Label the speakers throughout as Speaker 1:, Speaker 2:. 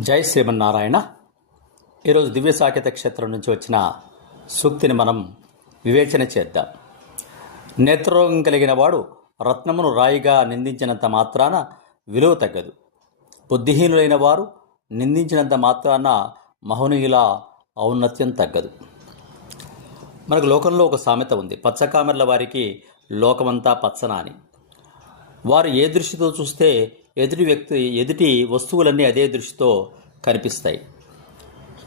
Speaker 1: జై శ్రీమన్నారాయణ. ఈరోజు దివ్య సాకేత క్షేత్రం నుంచి వచ్చిన సూక్తిని మనం వివేచన చేద్దాం. నేత్రరోగం కలిగిన వాడు రత్నమును రాయిగా నిందించినంత మాత్రాన విలువ తగ్గదు. బుద్ధిహీనులైన వారు నిందించినంత మాత్రాన మహనీయుల ఔన్నత్యం తగ్గదు. మనకు లోకంలో ఒక సామెత ఉంది. పచ్చకామెర్ల వారికి లోకమంతా పచ్చన అని వారు ఏ దృష్టితో చూస్తే ఎదుటి వ్యక్తి ఎదుటి వస్తువులన్నీ అదే దృష్టితో కనిపిస్తాయి.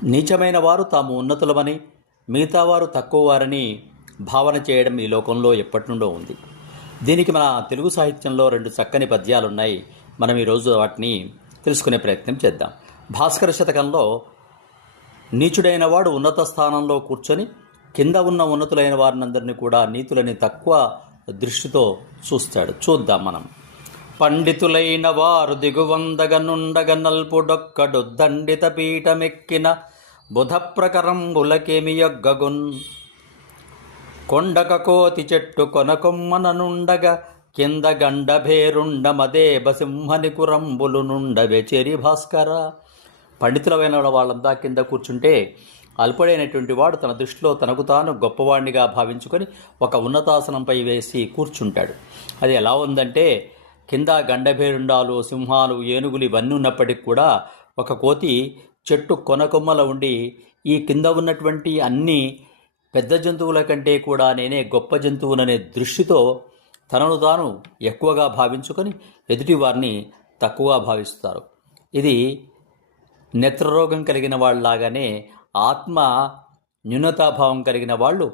Speaker 1: నీచమైన వారు తాము ఉన్నతులమని మిగతా వారు తక్కువ వారని భావన చేయడం ఈ లోకంలో ఎప్పటి నుండో ఉంది. దీనికి మన తెలుగు సాహిత్యంలో రెండు చక్కని పద్యాలున్నాయి. మనం ఈరోజు వాటిని తెలుసుకునే ప్రయత్నం చేద్దాం. భాస్కర శతకంలో నీచుడైన వాడు ఉన్నత స్థానంలో కూర్చొని కింద ఉన్న ఉన్నతులైన వారినందరినీ కూడా నీతులని తక్కువ దృష్టితో చూస్తాడు. చూద్దాం మనం. పండితులైన వారు దిగువందగనుండగ నల్పుడొక్కడు దండిత పీఠమెక్కిన బుధప్రకరంబులకెమియొగ్గగున్ కొండక కోతి చెట్టు కొనకొమ్మననుండగ కింద గండభేరుండ మదేబ కురంబులు నుండవే చెరి భాస్కర. పండితులమైన వాళ్ళంతా కింద కూర్చుంటే అల్పడైనటువంటి వాడు తన దృష్టిలో తనకు తాను గొప్పవాణ్ణిగా భావించుకొని ఒక ఉన్నతాసనంపై వేసి కూర్చుంటాడు. అది ఎలా ఉందంటే కింద గండభేరుండాలు సింహాలు ఏనుగులు ఇవన్నీ ఉన్నప్పటికీ కూడా ఒక కోతి చెట్టు కొనకొమ్మల ఉండి ఈ కింద ఉన్నటువంటి అన్ని పెద్ద జంతువుల కంటే కూడా నేనే గొప్ప జంతువుననే దృష్టితో తనను తాను ఎక్కువగా భావించుకొని ఎదుటి వారిని తక్కువగా భావిస్తారు. ఇది నేత్రరోగం కలిగిన వాళ్ళలాగానే ఆత్మ న్యూనతాభావం కలిగిన వాళ్ళు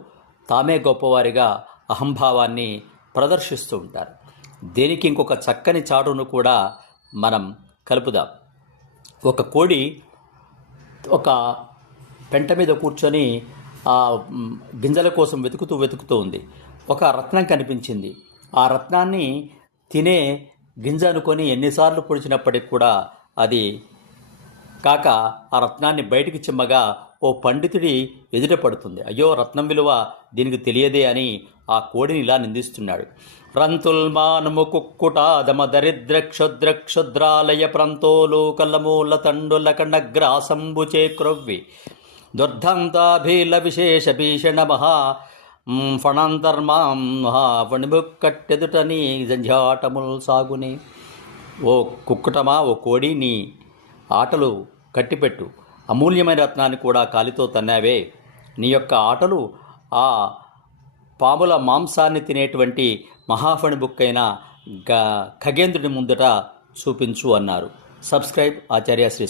Speaker 1: తామే గొప్పవారిగా అహంభావాన్ని ప్రదర్శిస్తూ ఉంటారు. దీనికి ఇంకొక చక్కని చాటును కూడా మనం కలుపుదాం. ఒక కోడి ఒక పెంట మీద కూర్చొని ఆ గింజల కోసం వెతుకుతూ వెతుకుతూ ఉంది. ఒక రత్నం కనిపించింది. ఆ రత్నాన్ని తినే గింజ అనుకొని ఎన్నిసార్లు పొడిచినప్పటికి కూడా అది కాక ఆ రత్నాన్ని బయటికి చిమ్మగా ఓ పండితుడి ఎదుట పడుతుంది. అయ్యో రత్నం విలువ దీనికి తెలియదే అని ఆ కోడిని ఇలా నిందిస్తున్నాడు. రంతుల్మానము కుక్కుటాదమ దరిద్ర క్షుద్ర క్షుద్రాలయ ప్రాంతోలు కల్లమూల తండుల కండగ్రాసంబుచే క్రొవ్వి. దుర్ధంతాభీల విశేష భీషణ మహా మ్, ఫణంతర్మాం సాగుని. ఓ కుక్కుటమా ఓ కోడి నీ ఆటలు కట్టిపెట్టు. అమూల్యమైన రత్నాన్ని కూడా కాలితో తన్నావే. నీ యొక్క ఆటలు ఆ పాముల మాంసాన్ని తినేటువంటి మహాఫణి బుక్కైన గ ఖగేంద్రుడి ముందట చూపించు అన్నారు. సబ్స్క్రైబ్ ఆచార్య శ్రీ